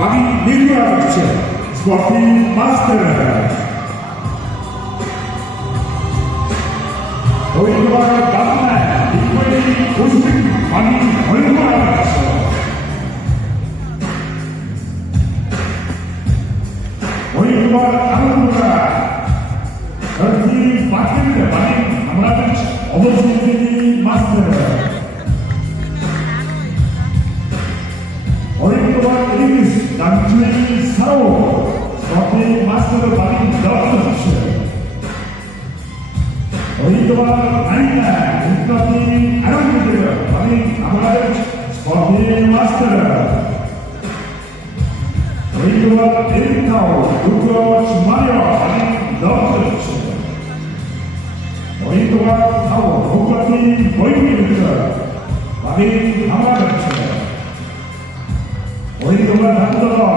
Bagi Nirvana Sporting Master. Oiwa Gamma Equally Positive Bagi Nirvana. Oiwa Aruna Sporting Master Bagi Amrapich Overseas Master. Oiwa English Country Sao Sporting Master Bagi Dutch. Oiwa Naina Sporting Arundel Bagi Amrapich Sporting Master. Oiwa Erikao Dutch Mario Bagi Dutch. Oiwa Tao Bukati Boywind Bagi Amrapich. Oiwa Nandala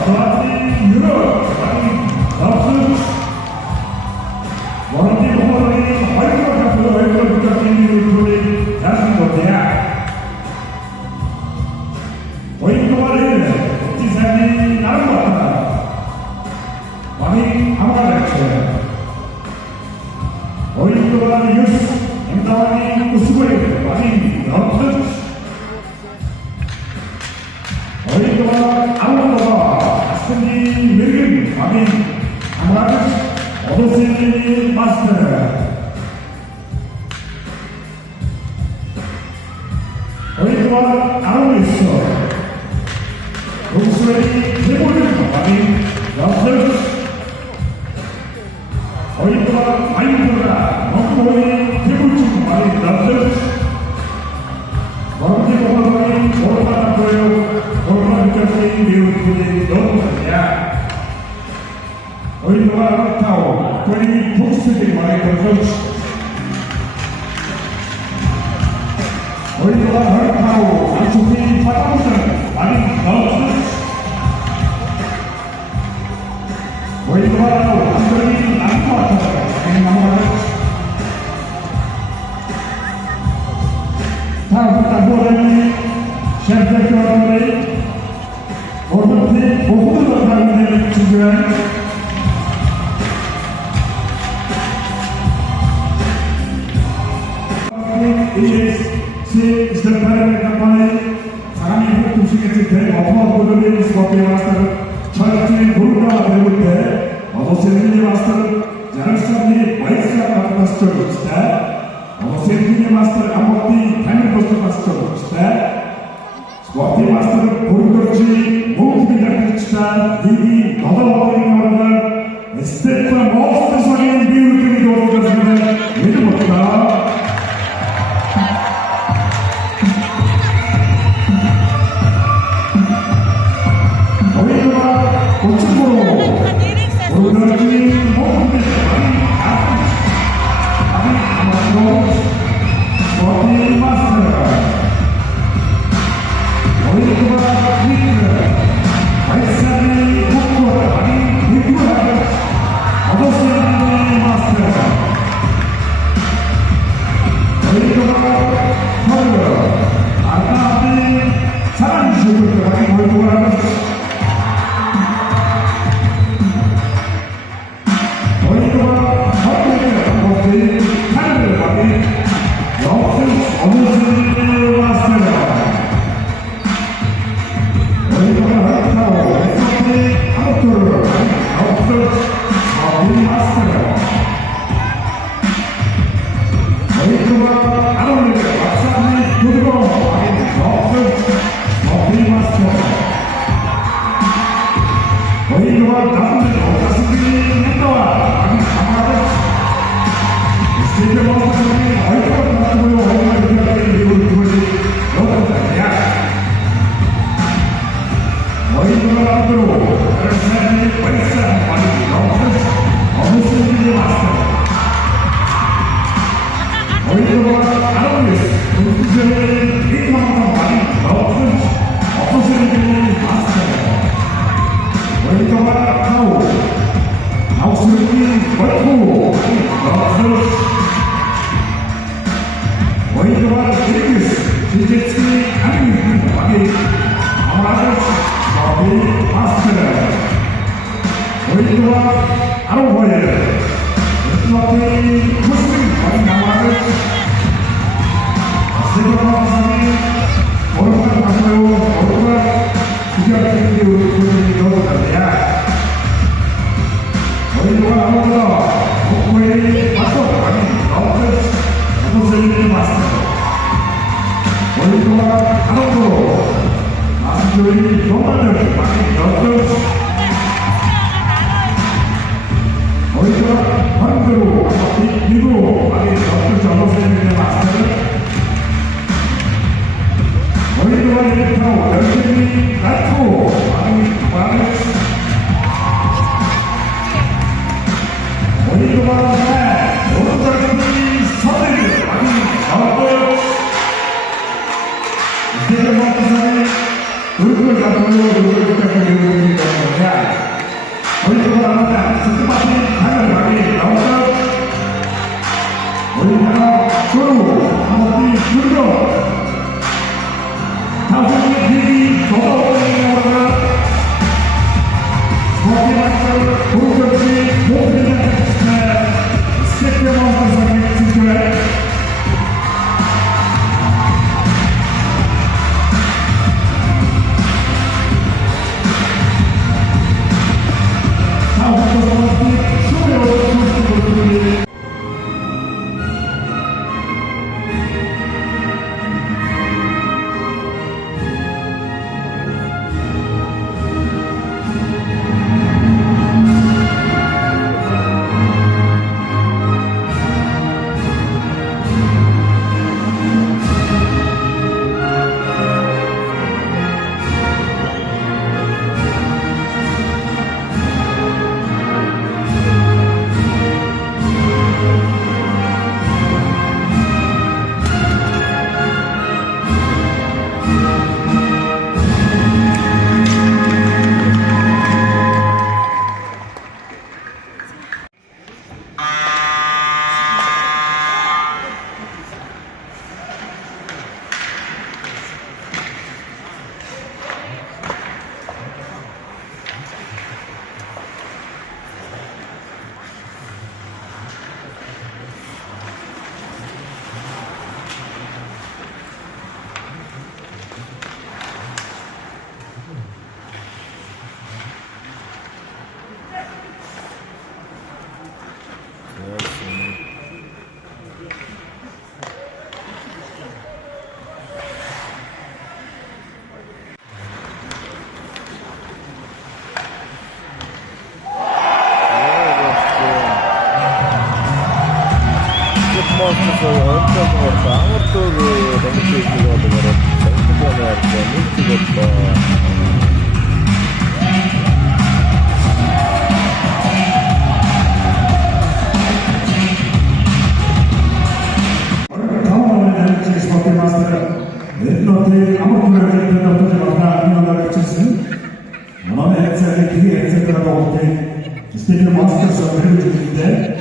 Salati Europe Bagi Dutch. Warranty Holding Oiwa Kapu Oiwa Bukati Including Tanzania. Oiwa Lene Tisani Narwata Bagi Amrapich. Oiwa Yus Endawani Usway Bagi Dutch. Oiwa Alaba Ascending Million Bagi Amrapich Overseas Master. Oiwa Aruiso Usway Tribune Bagi Dutch. Oiwa Mindura Nokoi Tribune Bagi Dutch. Warranty Holding Orman Koyo Orman Kasi Beautifully Done. Oiwa Tao, 20 Puxi Bagi Dutch. Oiwa Tao, Ansuki Patausan Bagi Dutch. Oiwa Anthony Lampard Bagi Amrapich. Tao Taborani Chef Ormanti Bohudu Bagi Children. Si Stefano Campani, Sami Kushiki Ted, Opa Sporting Master, Charity Burma Devute, Overseas Master, Jarasami, Vaisa Master, Overseas Master, Amati, Hamilton Master, Sporting Master, Burgochi, Multi-Director, Digi, Other Order, Stefan Moss, Beautiful Little Oiwa 아로 보여요. 이렇게 무슨 많이 나와요. 세계관상이 오른쪽 가서요. 오른쪽 구경하는 우리 넣어달래야. 우리가 아무거나 목표에 맞춰 아니 나오는 무엇을 맞습니다. 우리가 하루로 마음들이 동안을 많이 넣었던 우리가 반대로 뒤로 많이 넣었던 정도생들의 마스터를 우리가 이렇게 열심히 낳고 많이 우리가 오른쪽이 선을 많이 넣었고요. 이제는 목사님 얼굴 갖고 얼굴 갖고 이루어지는 거냐? 우리가 나오면 스티마티 하늘 많이 나오고 우리가 주로 한번이 줄여 다섯이 길이 돌아오는 거가 소개받고 도전시 모든 스테이션 목사님 지켜야 아무것도 너무 좋은 것 같아요. 생수번에 할때 미치겠다. 스테이션 마스터에서 배를 주는데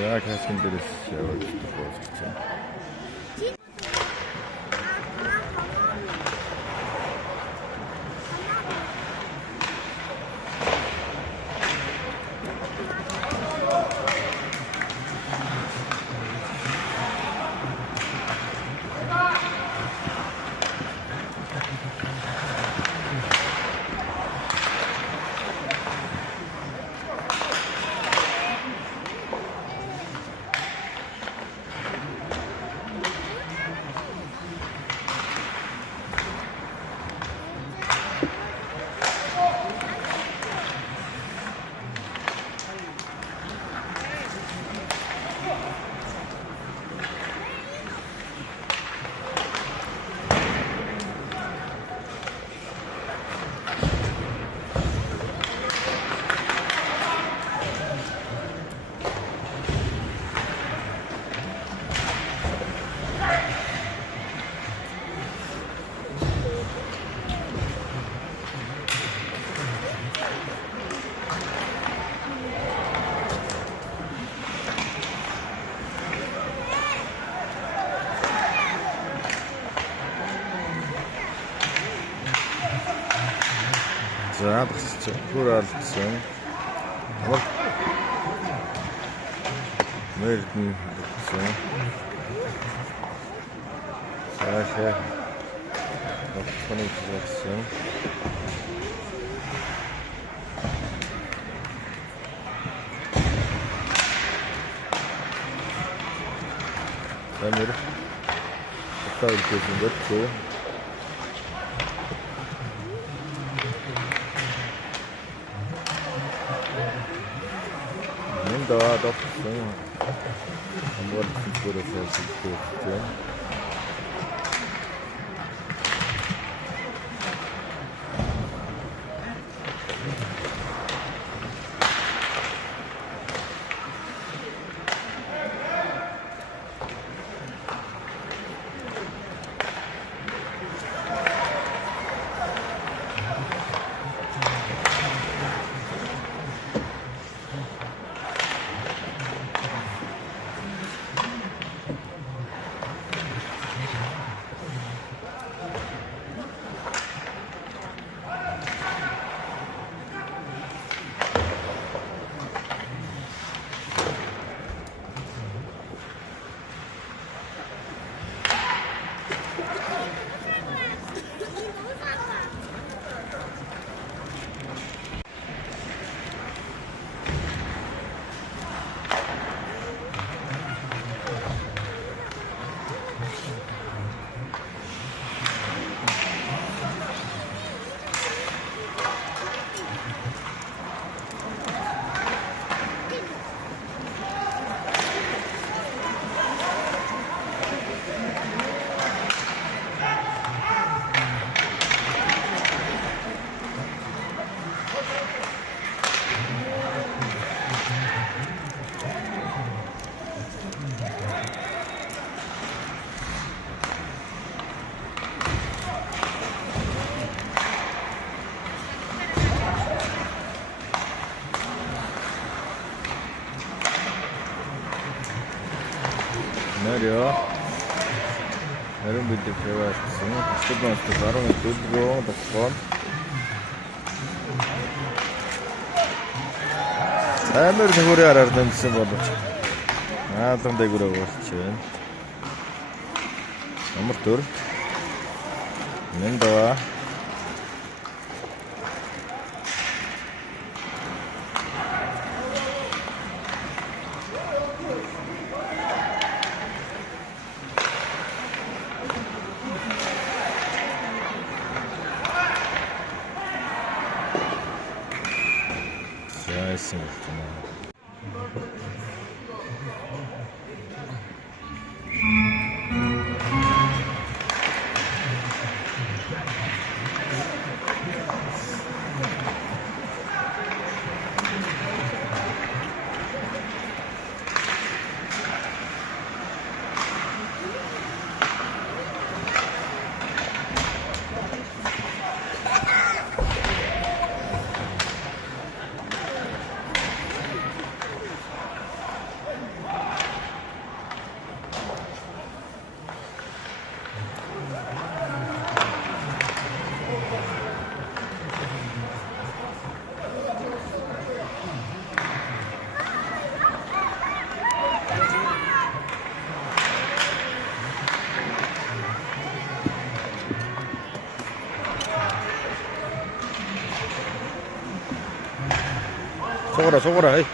Ja, kein Bild ist ja За бүр алдсан. Амар мэрдэн алдсан. Цаашаа тогтмол хийсэн. Амир таа илгээсэн гэдэг. Да, допустим. Вот теперь это Nereye? Nereye bir var? Sıkıntı var mı? Tutgu, doktor. Hemen de buraya arardım size bunu. Nereden de göre var? Nomor tur. Nenda. Ясно. 속어라, 에이.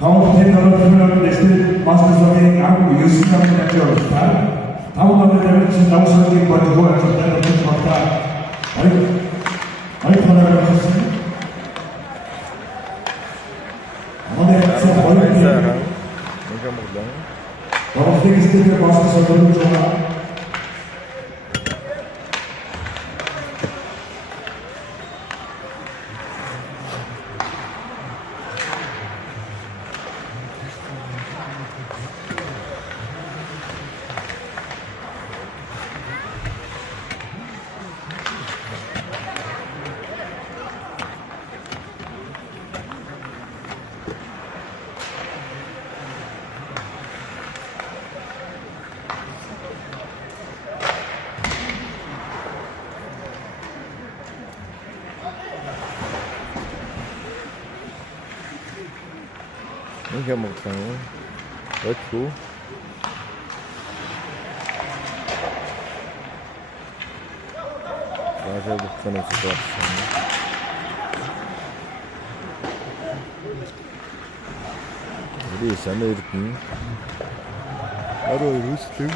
다음 텐더로 표현하는 레스트 마스터석의 한국 유승남 대표 다음 노래를 지금 나오시는 가지고 왔습니다. 감사합니다. 많이 편하셨습니다. Vamos ter que escrever master석을 좋아. Ini mau kamu, betul. Bahasa bukan situasi. Jadi sana itu, ada itu.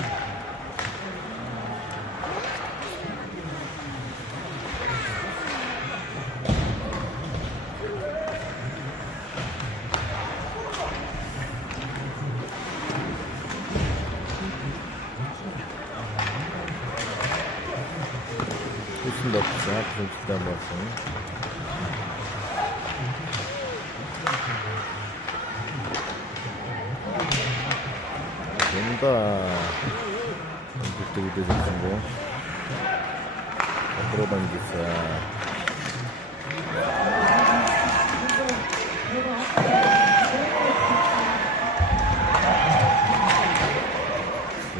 Üstünde okuyacağım, üstünden başlayalım. Bunda bitti gideceksin bu. Buradan gitse.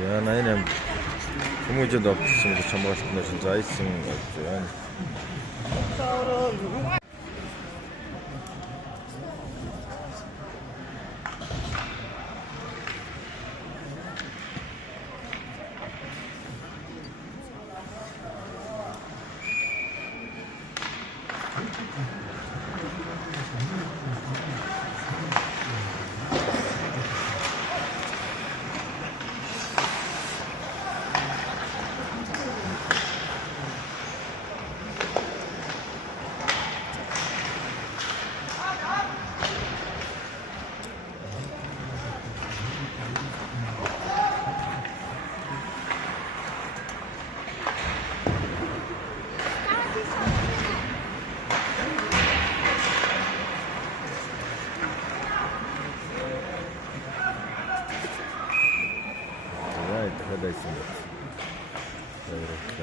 Ya aynen. Umucu da optisini bu çamur aşkında 진짜 아이싱 같죠. Da 있습니다. 이렇게.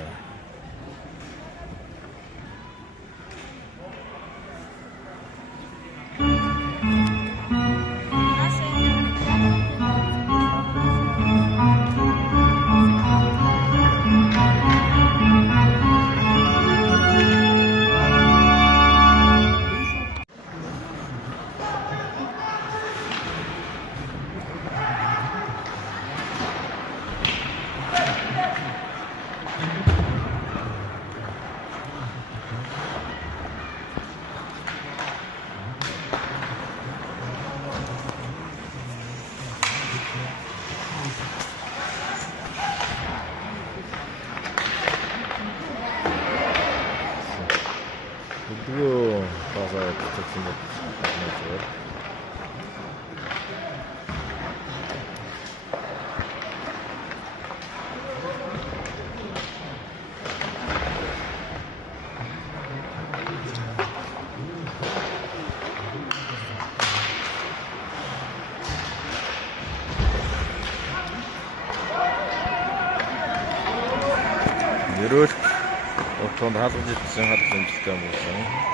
Dulu pasal kecil semut. Yürür. Ortadan hazır cidden hatırlayın cidden bulsun.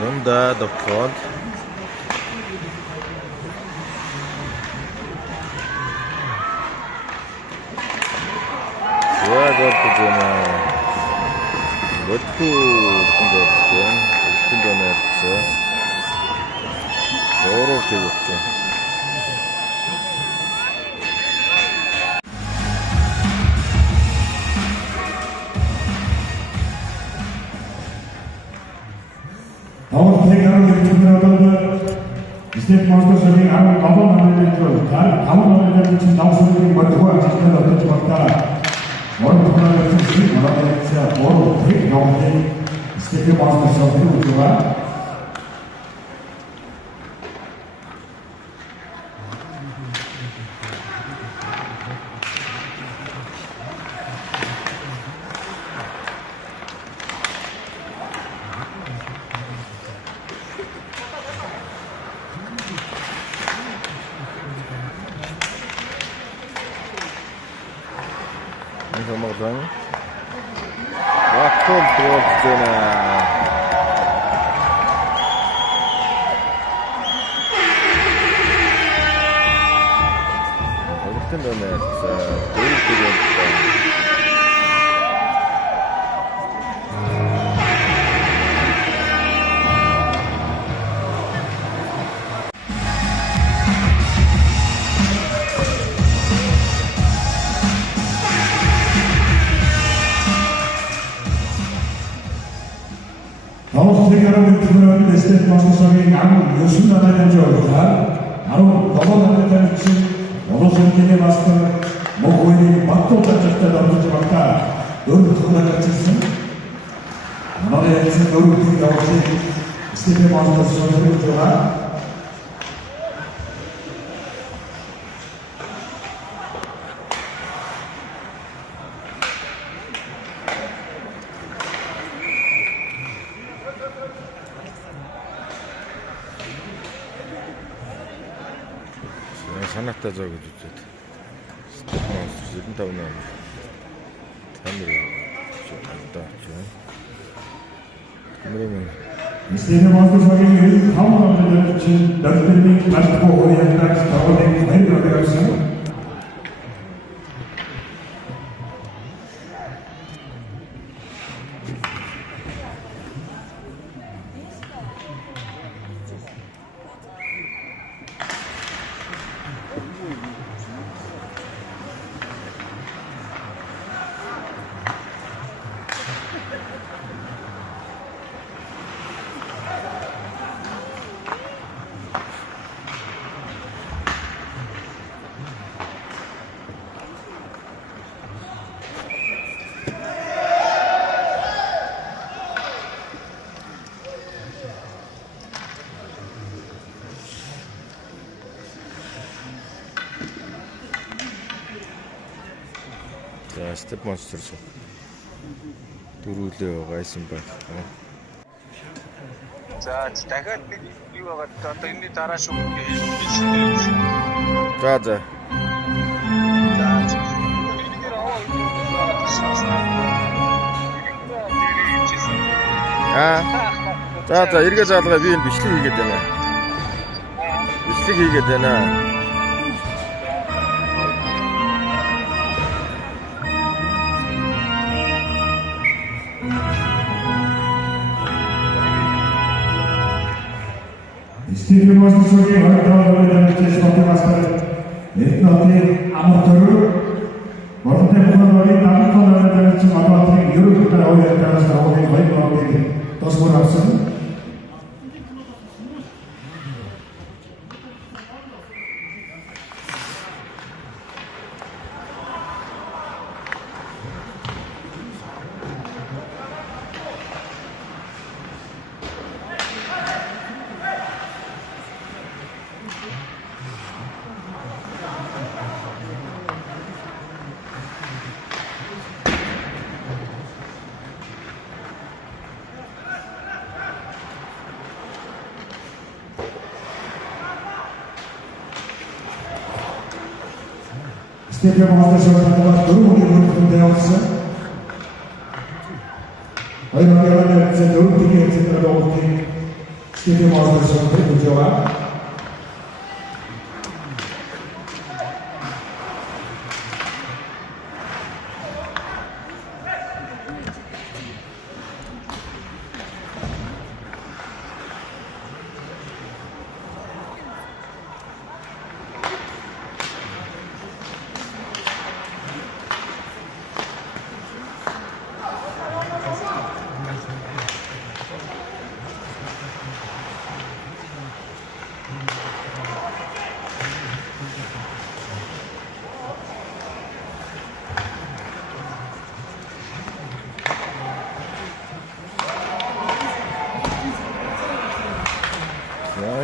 Bunda the front. Dua pertama. Betul pembuatan Indonesia. Baru kita. Our playground is the state master serving our common individuals. Common individuals now serving but who are just the rich Makara. One of the street, one of the more big donkey, state master serving with you. болон Батул дуулж байна. Огтэн байна. Дөрөв тэгээд Намайг 여러분 부르는 레스트 방송국의 양 요순 나라는 저가 바로 넘어가는 중 어로선계의 마스터 모고인이 맞고 잡혔다 넘지 말까 너를 돌아갔지 너의 너를 뒤가오지 스티븐 마스터 선수를 줘라 санаатай зоогож үзээд. Степан 95 нэ. Тамир даач. Мөрөмөн. Степан 마스터의 다음으로 진 너희들이 맞고 오해한다 저거는 매일 어디가서 Step monster дөрүүлээ гайсан байх. За дахиад нэг юу байгаа одоо энэний дараа шүү. За. За эргээ заалгаа би энэ бичлэг хийгээд байна. Бичлэг хийгээд байна. Степан 마스터의 활동을 스티븐 마스터 네트워크의 아마추어 모든 분들이 다른 코너를 좀 아마추어 유럽 나오게 따라서 오늘 거의 나오게 또 스포츠 스티븐 마스터가 들어오는 되었어. 어이가 이제 들어오게 들어오게 스티븐 마스터가 되죠.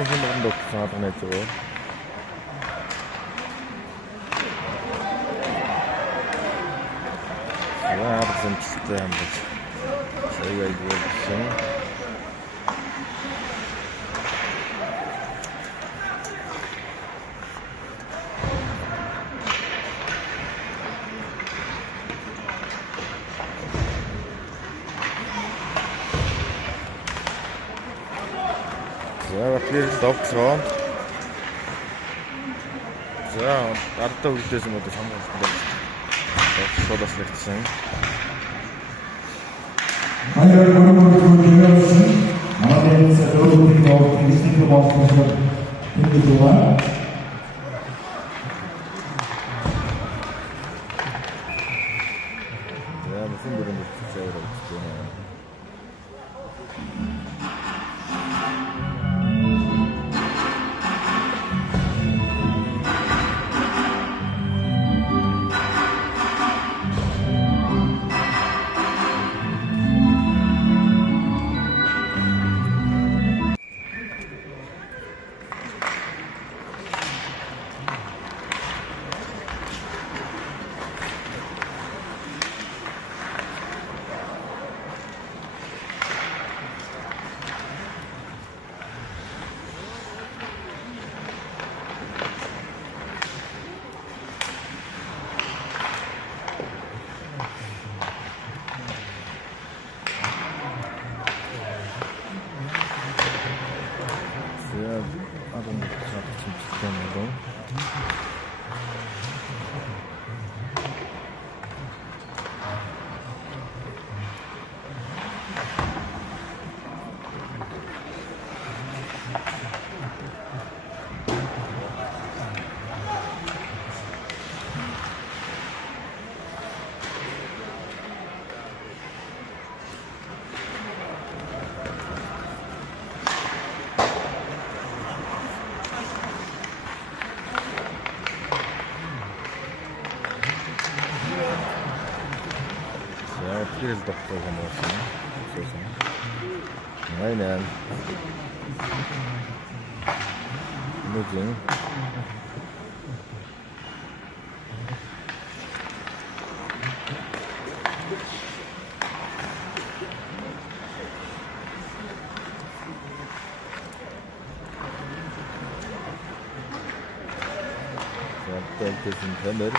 힘은 높이 사동했죠. 무슨 진짜 한번 저희가 이거 무슨 За батлыг довцоо. За ардаа үлдээсэн мод хамгаалалт дээр довцоодоос нэгтсэн. Хайр гөргөрсөн манай sa дөрөвдүгээр боолт дистrik боолтод тэмдэглэв. За 무슨 그런 거 진짜 어렵잖아. Hier is toch toch een mooi. Nee, nee. Moet doen. Ja, dat is een hammer.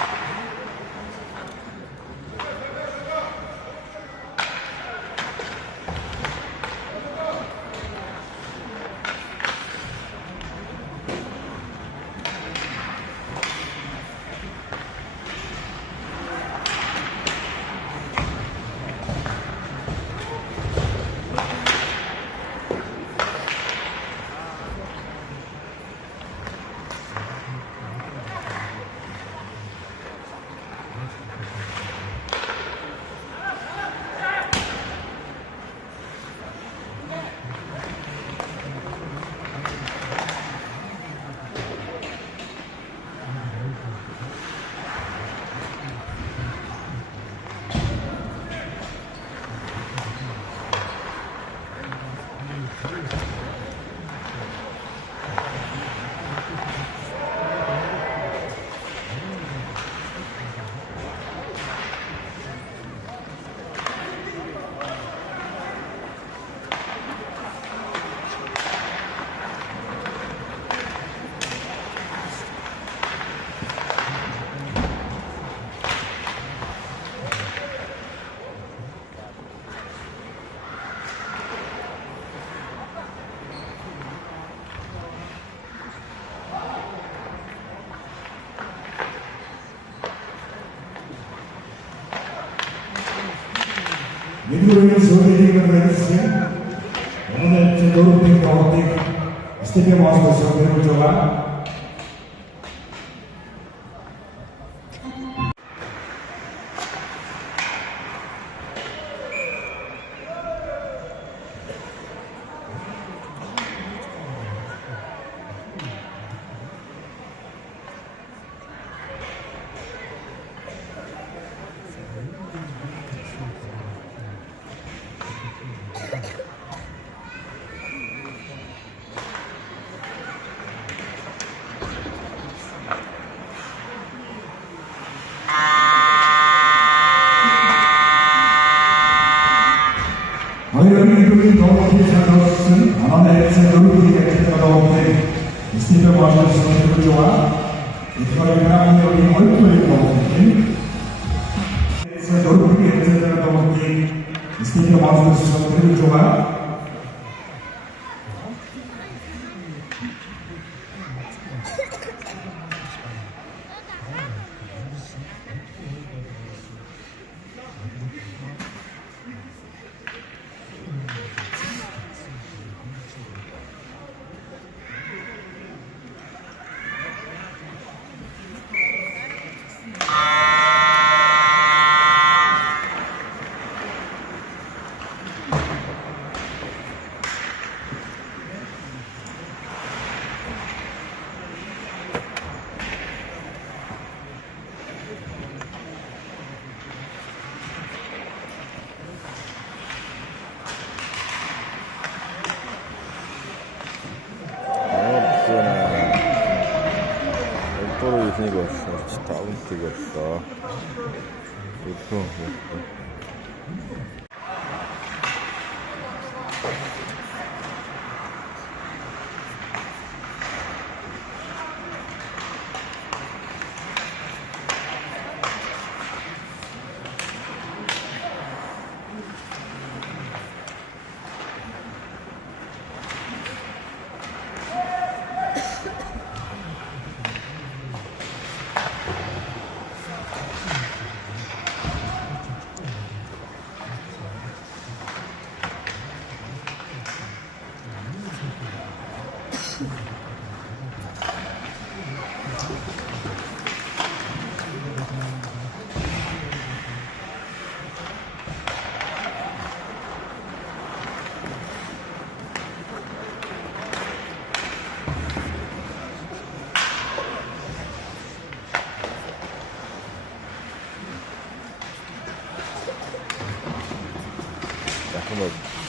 Midway Soviet Organization, and the European Catholic State Masters of Venezuela. Hayırlı bir doğru çalışsın, ama neyse doğru bir yakıta doğru istifa başlasın çocuğa. İtibarına bir oyun doğru neyse doğru bir yakıta doğru istifa başlasın çocuğa. нэг болсон. 5-ыг боллоо. Дөрвөн.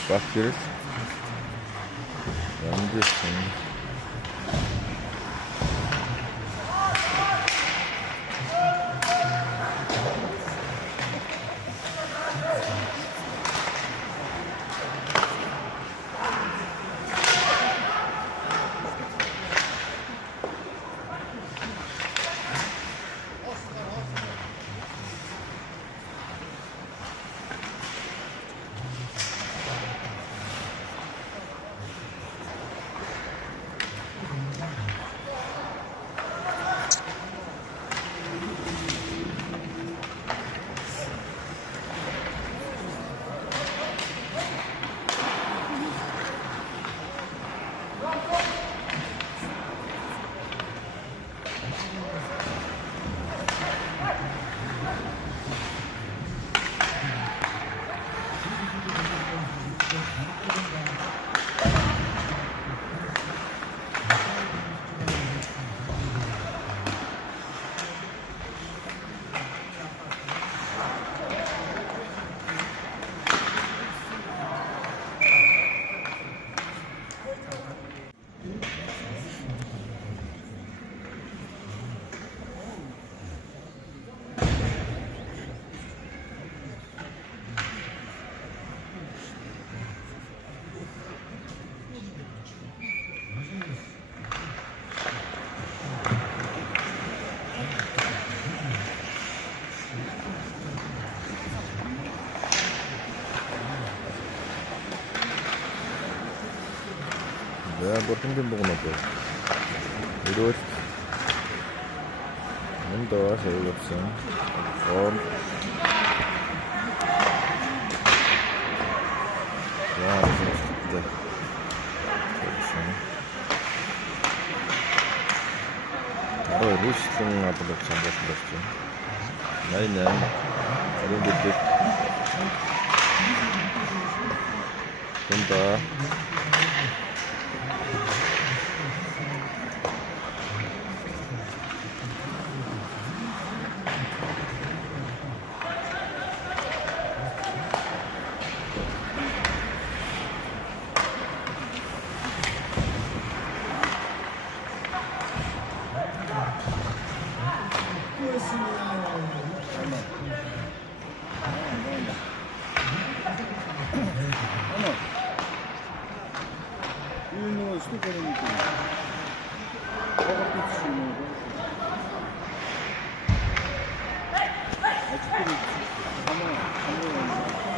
Бат гэрэл ямдсан. 뭐 힘든 부분 없고 이렇게 더 제일 없음 야 진짜 바로 루시송 앞으로 잠겼었죠 나이는 이런 것들 좀더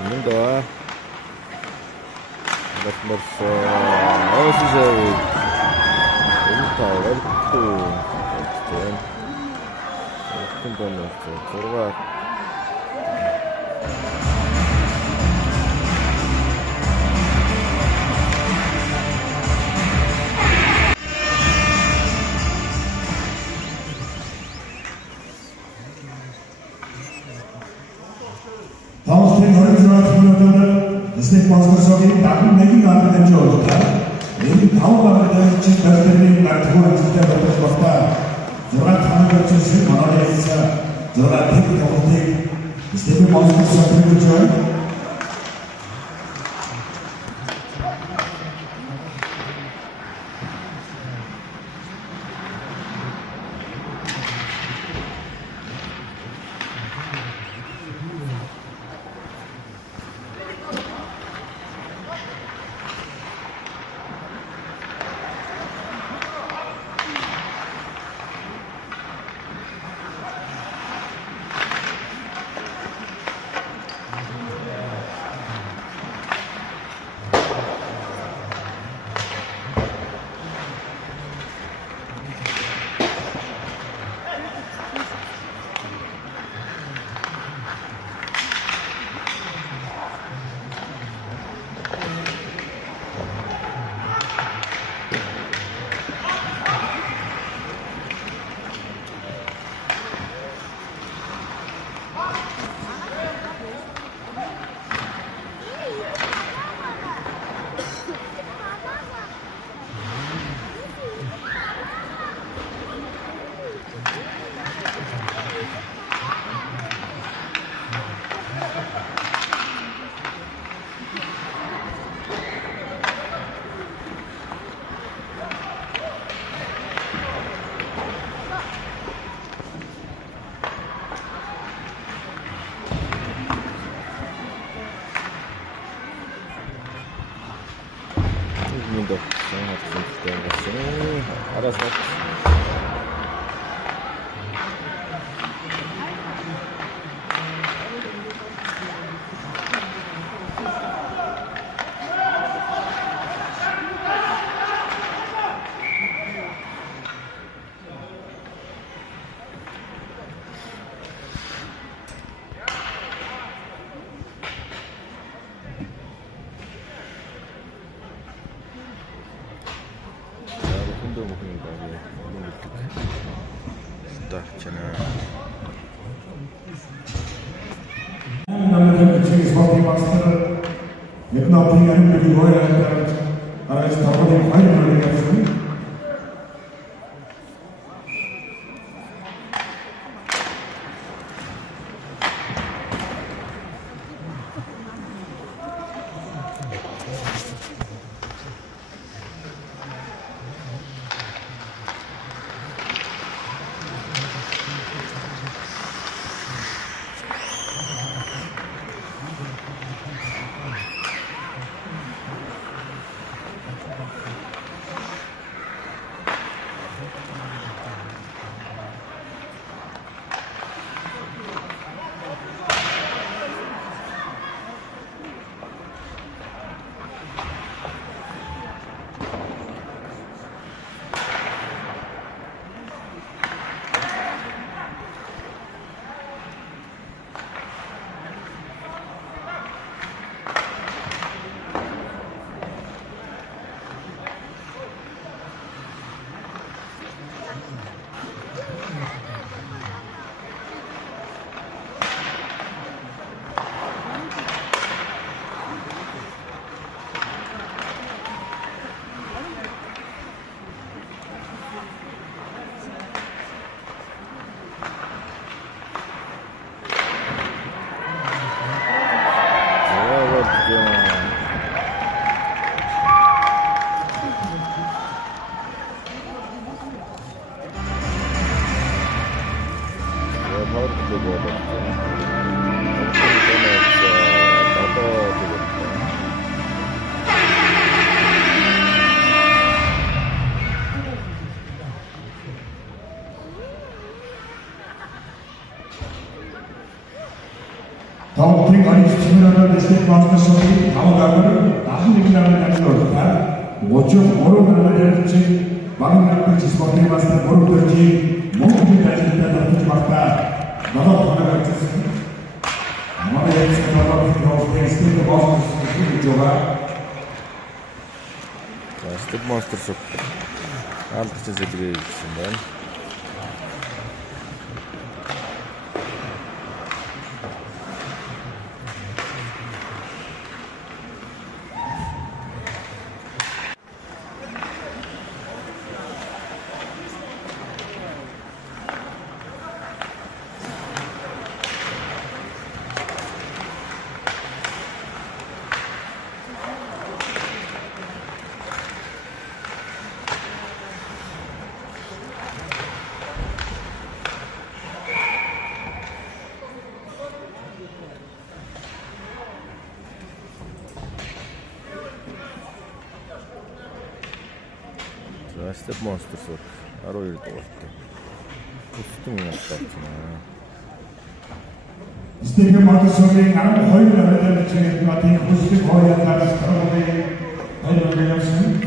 있는다. 맞어. 어시저. 인타 렉트. 렉트 번호 들어가. 다음 스테이지 허리스나 팀원들은 스테이지 마스터석이 나쁜 내기 나는 좋다. 내기 다음 방에 지금 스테이지 나트고 있을 때부터 봤다. 저랑 타는 것을 실 만원에 있어. 저랑 테이크 더블 스테이지 마스터석이 좋아요. 국민도 없어. 학생 때문에 알아서 먹지. Untuk mungkin dari sudah channel. Namanya kecil seperti master, itu nanti yang kedua yang harus tahu yang baik mereka itu. Power juga buat 다음 대가리 스티브라는 레슬링 마스터 선수들이 다음 가면은 나쁜 얘기라는 양도 다 5.5로 되는지 막는 지스버티 마스터 모르든지 몸이 달릴 때도 하지 말다 나도 돌아갈 때 아마의 생각과 필요 테스트 마스터 선수들이 좋아 Step Monster çok altı çizgiye gitsinler. Step Monster sok. Arrow yürüdü orta. Üstüm yaptı. 스테이크 마스터 선수의 나는 허위를 하는 중에 같은 고스트 허위한 다른 사람들의 허위를 내렸습니다.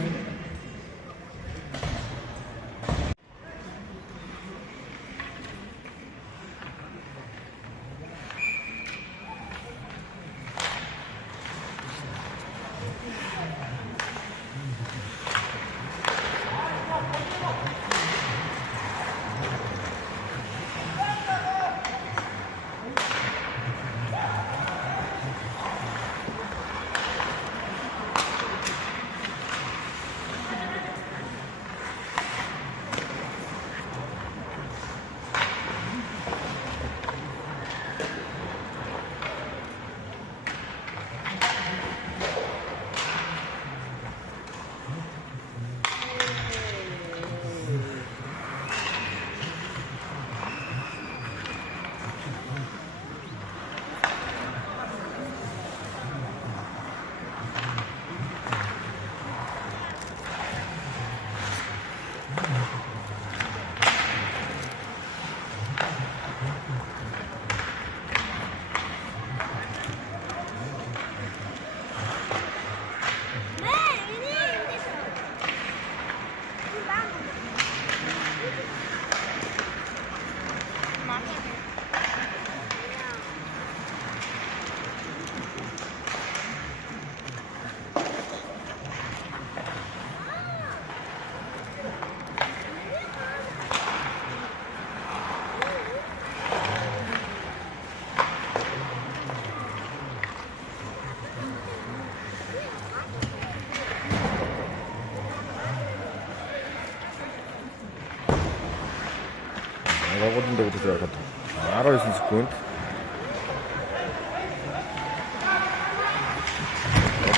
Rauchende wird es ja Araw ist Sekund.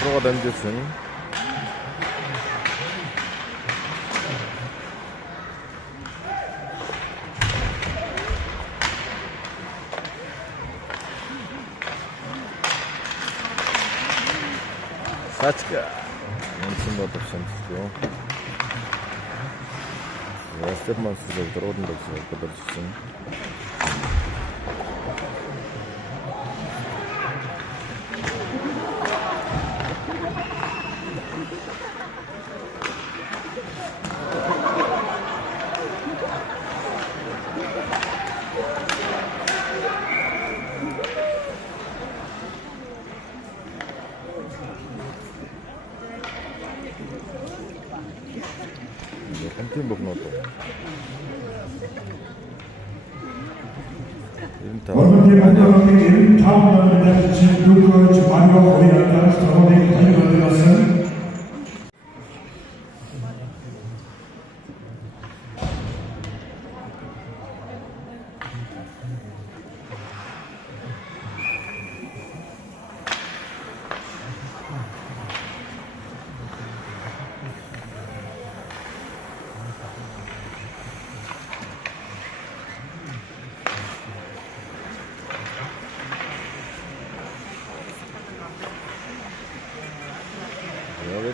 Rauch дамжсэн. Сачка. Нэмсэн бодсон шүү. Степман сүлэг дөрөнд бодсон. Контин богното. Orbiti Bandar'ın yerin tam önünde için Dukkoç, Mango, Oyarlar, Stavodek, Tanrı'nın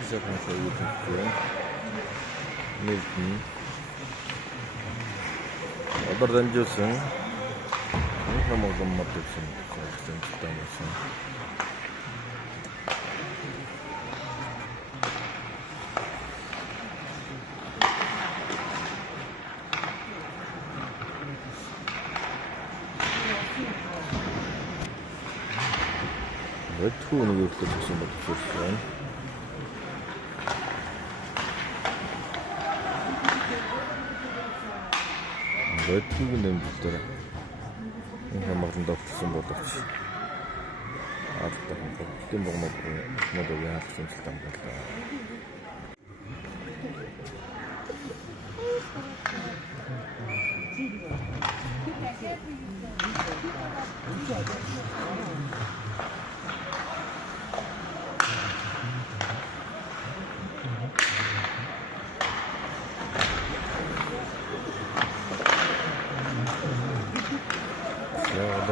Second for you to Milton. Other than Johnson, I don't know what motivation. Red two and you put some of the first one. Red two нэмжлээ. Энэ хамгаалалтанд огцсон боловч аалтах хөтөн богнод яалсан л там боллоо.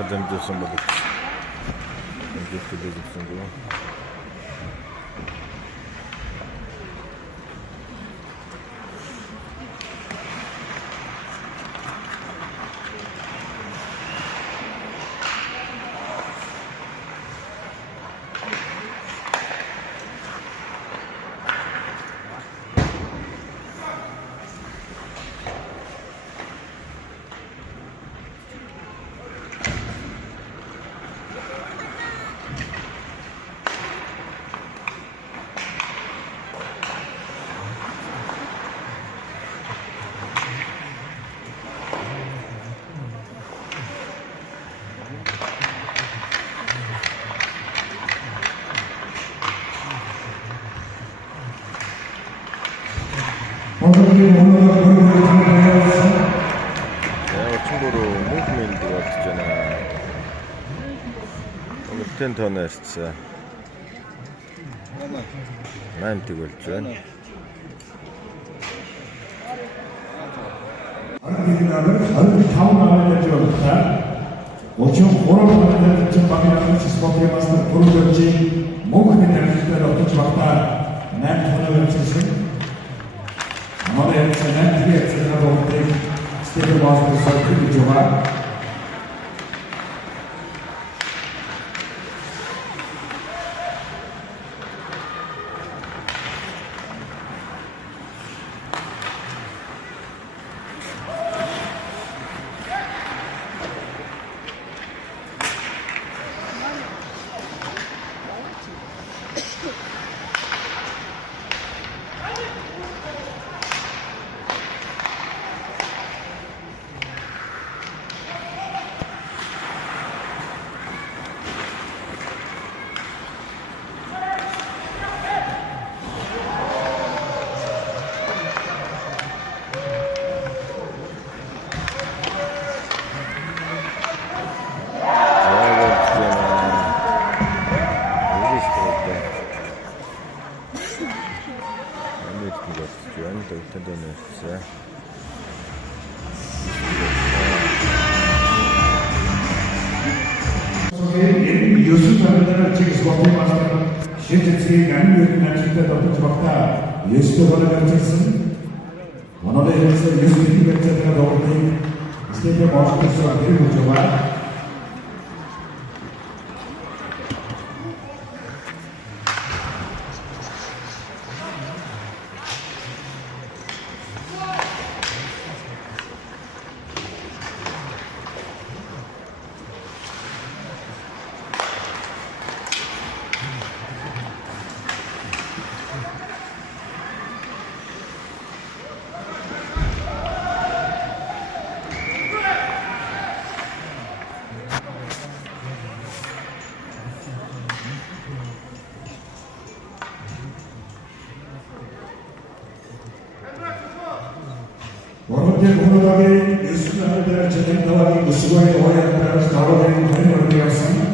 Them do somebody. And just to do something. 친구로 movement 같잖아. 오늘 텐터네스트. 많이 뛰고 있죠. Očem orovnané čerpání si spokojně master průvodčí mohli nervizovat do čtvrtá netonové přesně. Máme se nedvět se na dohodě z těchto vás posledky vyčovat. гэж бодож байна. Төвтөнд нэрсэн. энэ Юсуп Амидаар чиг спортын мастер шийдэлцгийг амжилттай ажилтад орж багтаа Юсуп Амидаар чигсэн манай хэлсэн Юсуп Амидаар орны степэ мастер хэрэг хийж байгаа. 원어대 공로당의 뉴스단에 대한 재능도와기 무수고의 오해에 따라서 나오는 관련을 되었습니다.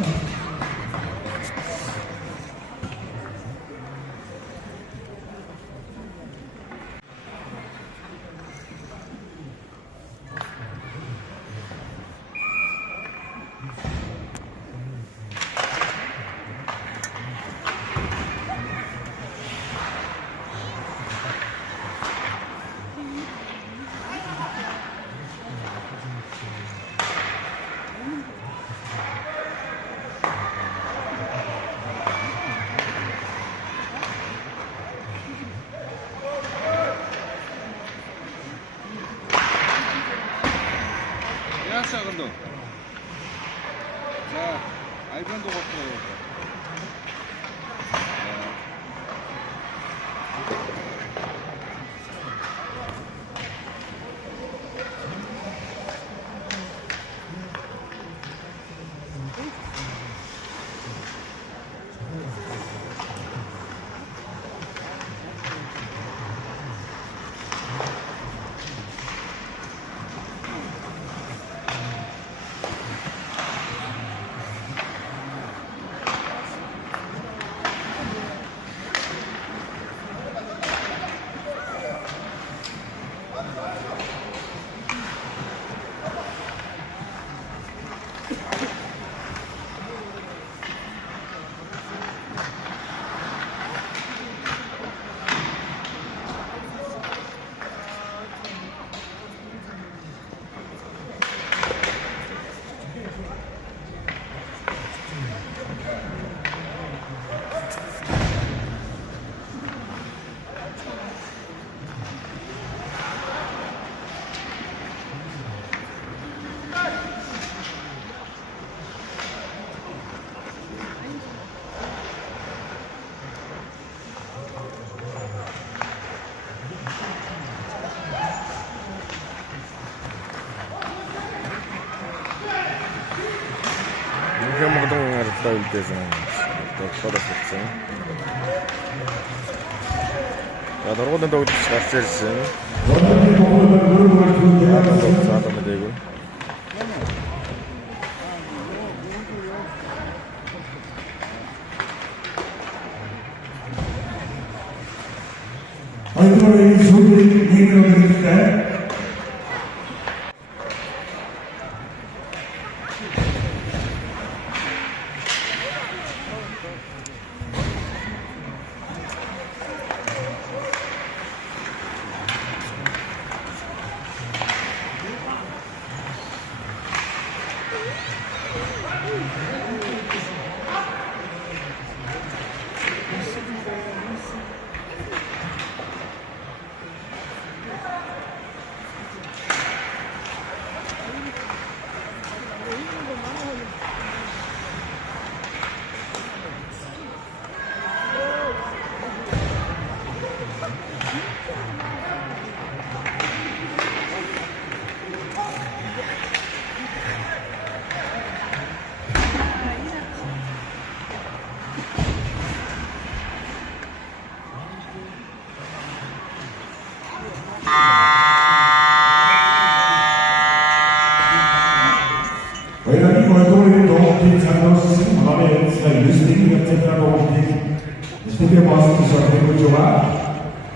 자, 감독. 자, 알변도 갖고 Magandang araw dito sa pagpapalagay. Kadang kadang daw sa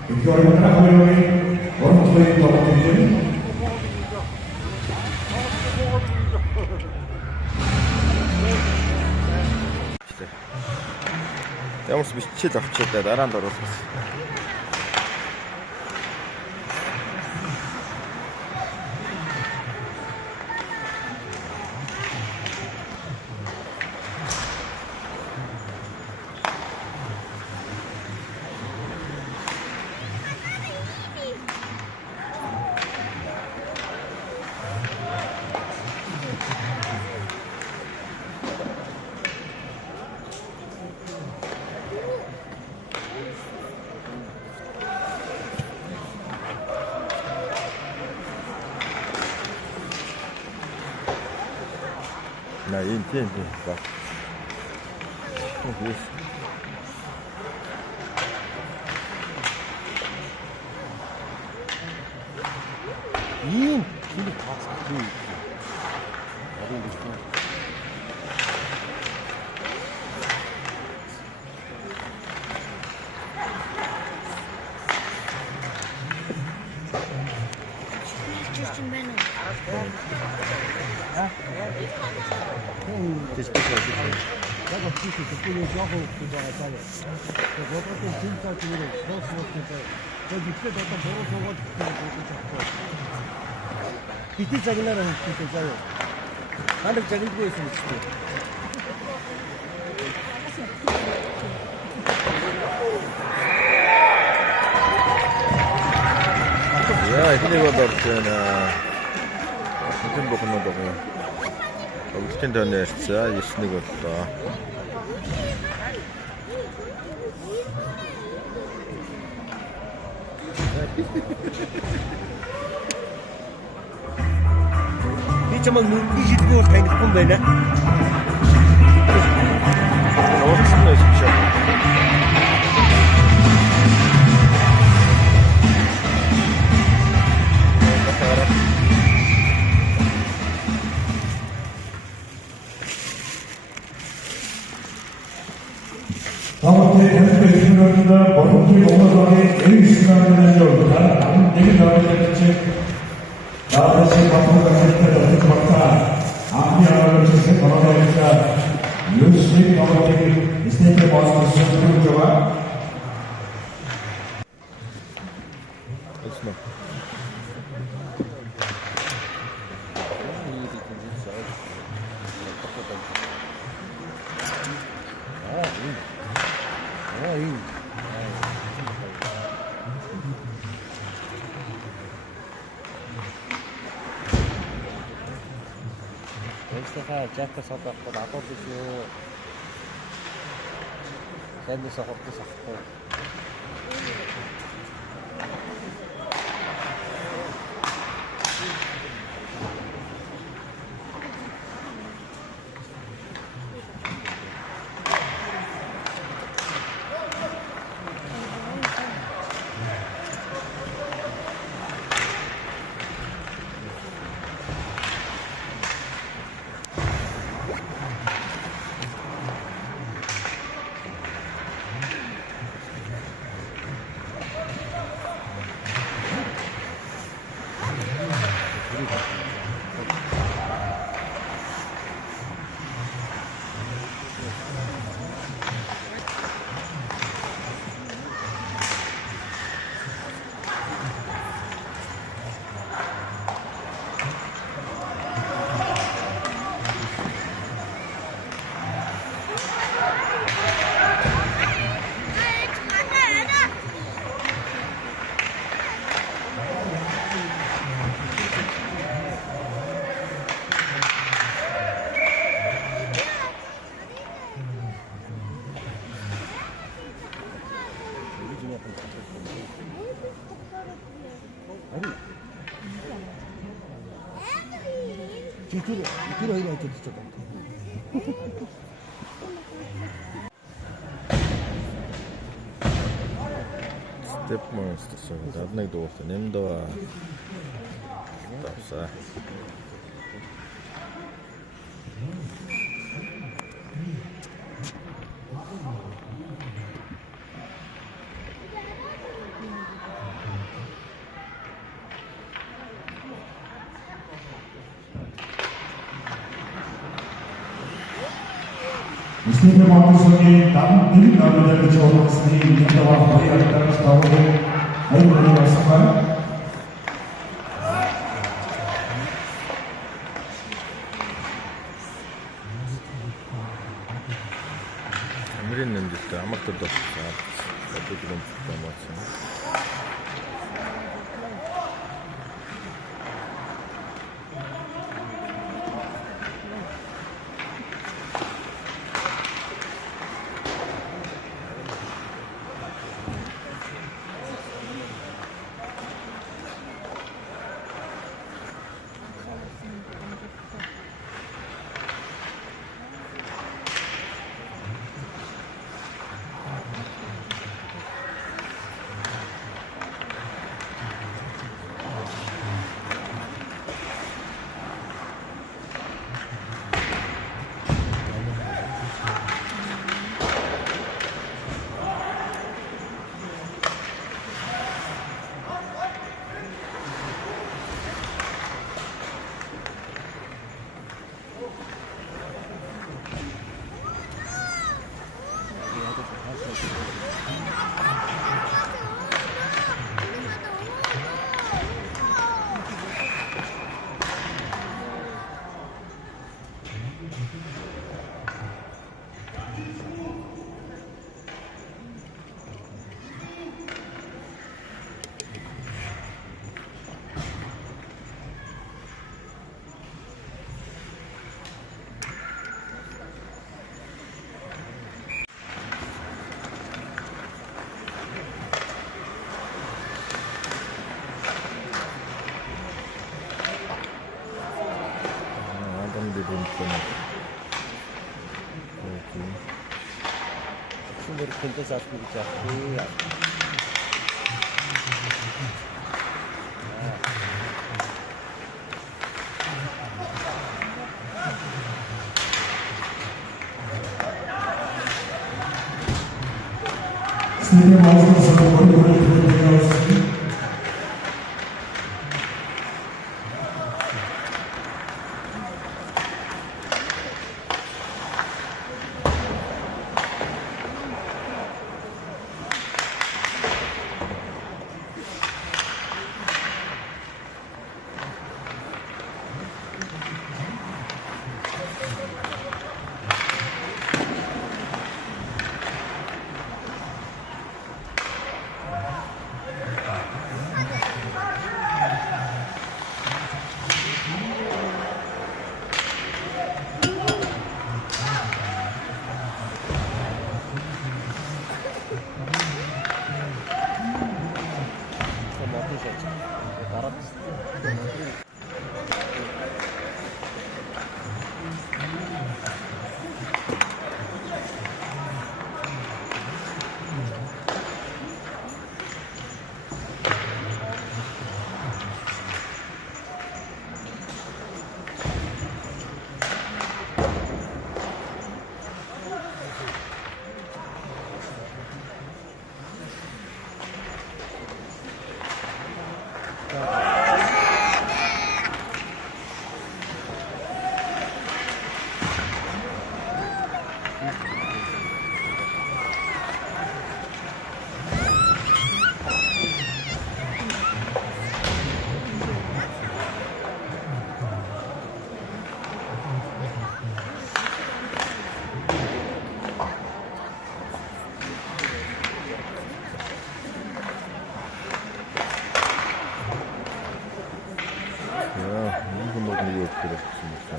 Ricordo come ormai dopo Ямар ч биччихэл авчиадаа дараа нь оруулах. На энэ баг. Yes. ийм тэр таасахгүй. Харин гэсэн. Чичим байна. Тэс тэс. Яг очих төлөвлөгөө жоохон өгч байгаа цаа. Тэгээд бодготой зин цаа зүгээр хоосмос гэдэг. Тэгээд ихтэй одоо бороо суугаад гэж байгаа. Бити загнаар хэлсэн заяа. Хандаг загнахгүй байсан юм шиг. Яа, эхнийг бодож байна. Хитэн бохнод байгаа. Өгчтэн донерцаа 9-1 боллоо. Би чамайг нүдний шидгүй бол танихгүй юм байна. Уучлаарай гэж. 다음에 현재 신경이나 버튼이 오늘의 A시간을 열다 남은 내게 나오는 나다시 바쁘가 했다 좋다 아미야를 세세 걸어내자 뉴스웨이 나오는 스테이트 마스터 시험을 좋아 Точно. Өөрсдөө жакет содохгүй адууд шүү. Сэндээс хортос авахгүй. 이틀 어디가 이렇게 뒤쳤다. Step monster so давныг дуусна. Нэмдөө. Тавсаа. İstediğim haftasındaki tam namluları çoğulmasını yılda vakfayı aktarmış tavırı hayırlı olmasına Emre'nin düştü ama da dokuz saat. Satu kilometre maksimo. Adam dediğim konu. Peki. 춤을 근데 잡고 있자. İstediğim haftasında hayırlı olmasına 이거 먹는 게 어떻게 됐습니까?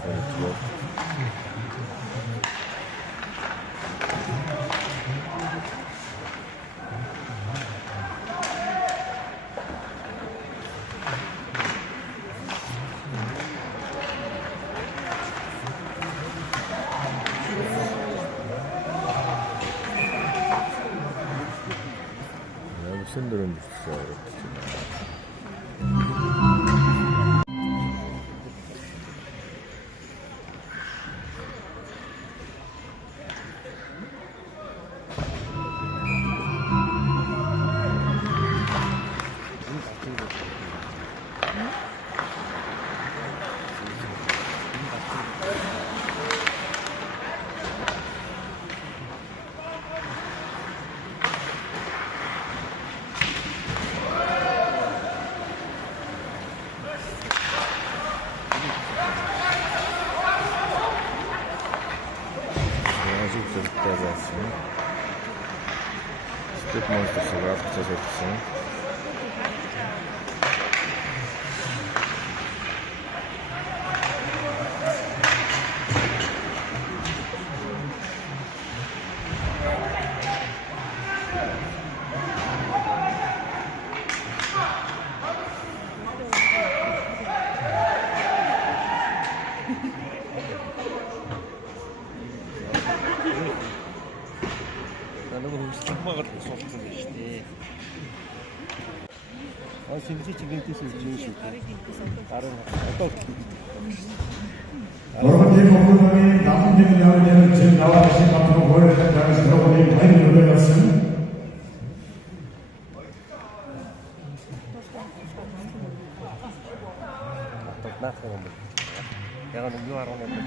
무슨 들은 있어 이렇게. Step Monsters'ыг алгаж асуулсан. Нөгөө хөвсөлмөөр суулцсан байж тээ. Симжи чигэнтэйс үгүй шүү дээ. Харин одоо 여러분들이 공부하면 남들이 나오는 지금 나와 계신 만큼 보여야 된다는 여러분이 많이 노력했습니다. 나타나 뭐. 내가 너무 유하라고 했던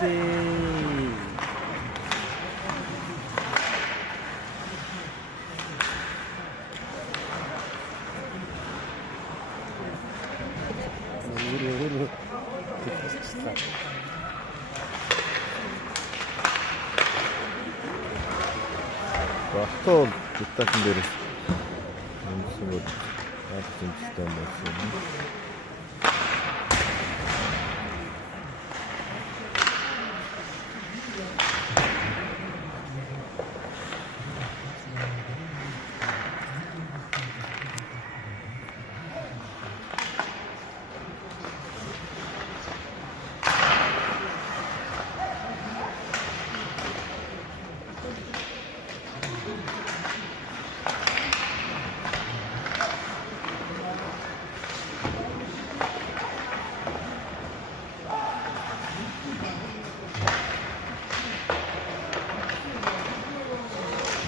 today. Бахтол диктатн дээрээс юмсууд авсан систем болсон.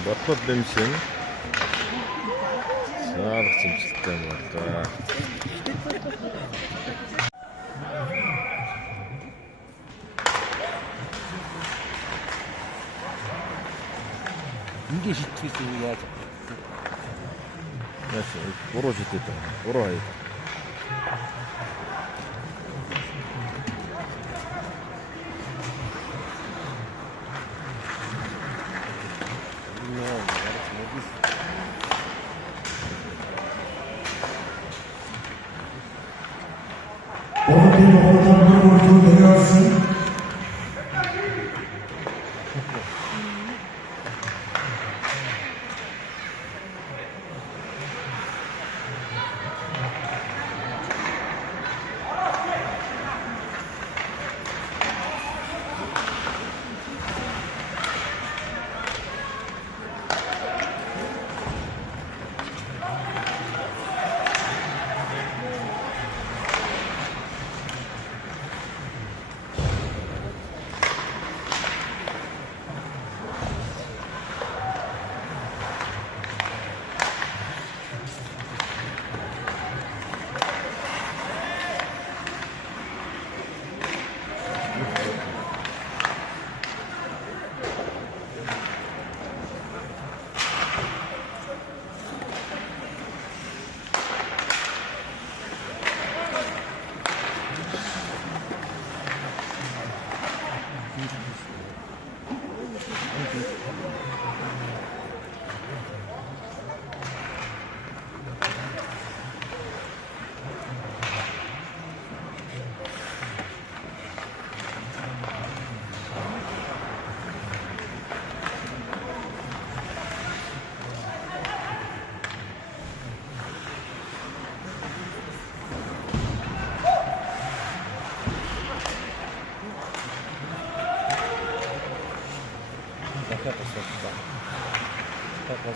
Ботход дэмсэн саалх зэмсэлтэй юм байна. Ингээ шитгэсэн юм яаж? Яс буруу шидэт. Буруу хаяа. 오늘 오늘 좀 내려왔습니다.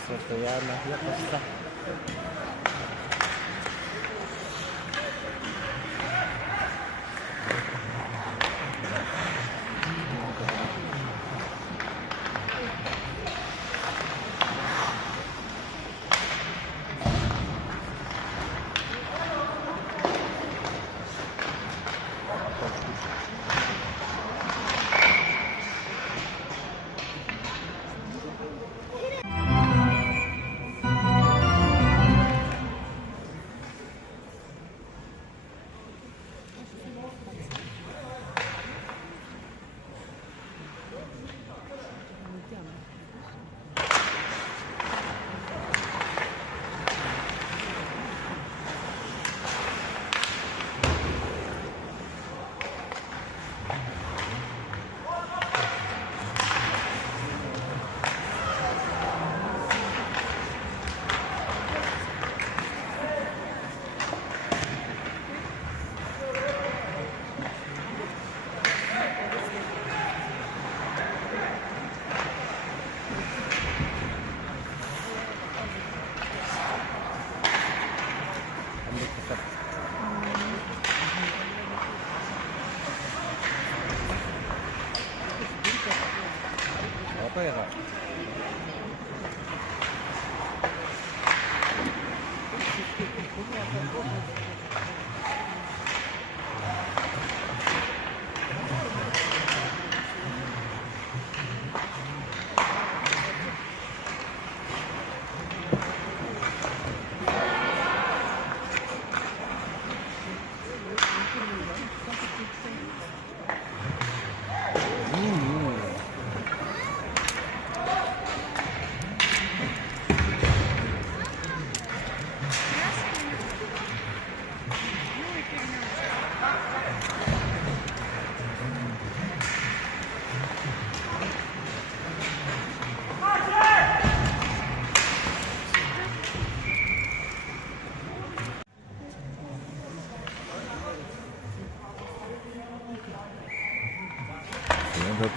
Постоянно, я просто.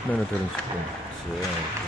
나는 다른 식당 있어요.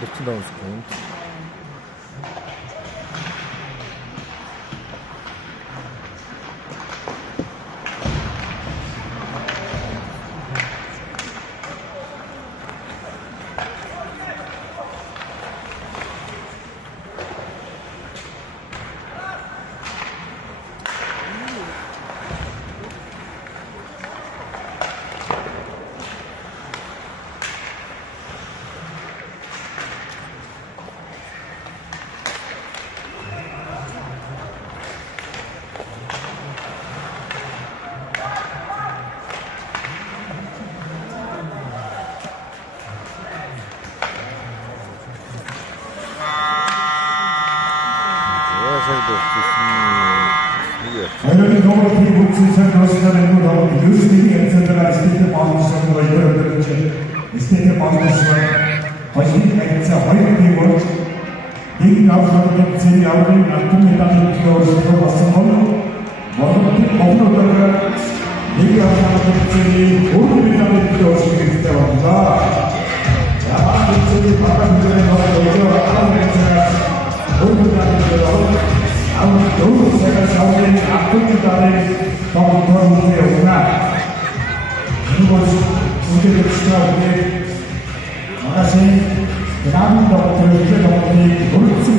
높은 다운스 포인트. Öyle doğru ki bu insan dostlarının doğru yüzünü insanlara istediği bağımlısını öldürür için istediği bağımlısını başını etse hayır bir borç değil avcılık seni yavrum yaptım yeterli kilosu basın olur vallahi avluları değil avcılık seni vurdu bir tane kilosu birlikte oldu ya seni fakat üzerine oluyor adam mesela vurdu bir tane kilosu Aunque saya saudara aku kita dari kaum-kaum Tiongkok, Gnadendoppel, Doppel,